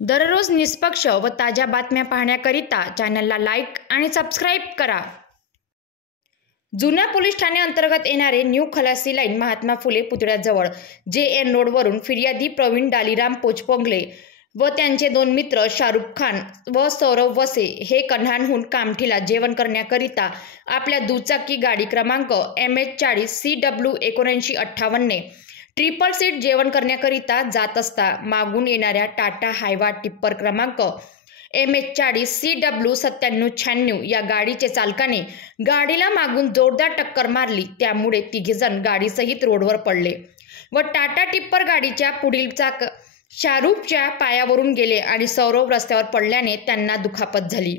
दररोज निष्पक्ष व ताज्या बातम्या पाहण्याकरिता चॅनलला लाईक आणि सबस्क्राईब करा। जुन्या पोलीस ठाणे अंतर्गत येणारे न्यू खलासी लाईन महात्मा फुले पुतळ्याजवळ JN रोडवरून फिर्यादी प्रवीण डालीराम पोचपोंगले व त्यांचे दोन मित्र शाहरुख खान व सौरव वसे हे कन्हानहून कामठीला जेवण करण्याकरिता आपल्या दुचाकी गाडी क्रमांक MH40CW 7958 ने ट्रिपल सीट जेवण करण्याकरिता जात असता मागून येणाऱ्या टाटा हायवा टिप्पर क्रमांक MH40CW 9796 या गाडीचे चालकाने गाडीला मागून जोरदार टक्कर मारली। त्यामुळे तिघेजण गाडीसहित रोडवर पडले व टाटा टिप्पर गाडीच्या पुढील चाक शाहरुखच्या पायावरून गेले आणि सौरव रस्त्यावर पडल्याने त्यांना दुखापत झाली।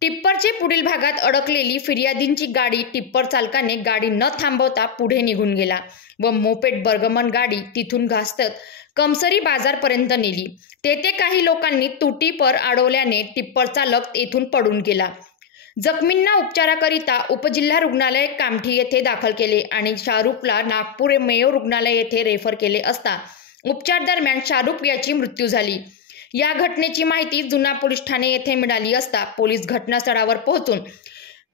टिप्परचे पुढील भागात अडकलेली फिर्यादींची गाडी टिप्पर चालकाने गाडी न थांबवता पुढे निघून गेला व मोपेड बर्गमन गाडी तिथून घासत कमसरी बाजारपर्यंत नेली। तेथे काही लोकांनी तुटी पर अडवल्याने टिप्पर चालक येथून पडून गेला। जखमींना उपचाराकरिता उपजिल्हा रुग्णालय कामठी येथे दाखल केले आणि शाहरुखला नागपूर मेयो रुग्णालय येथे रेफर केले असता उपचार दरम्यान शाहरुख याची मृत्यू झाली। या घटनेची माहिती जुना पोलीस ठाणे येथे मिळाली असता पोलीस घटनास्थळावर पोहोचून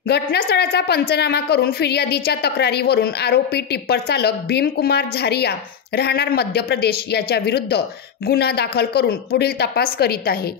घटनास्थळाचा पंचनामा करून फिर्यादीच्या तक्रारीवरून आरोपी टिप्पर चालक भीमकुमार झारिया राहणार मध्य प्रदेश याच्या विरुद्ध गुन्हा दाखल करून पुढील तपास करीत आहे।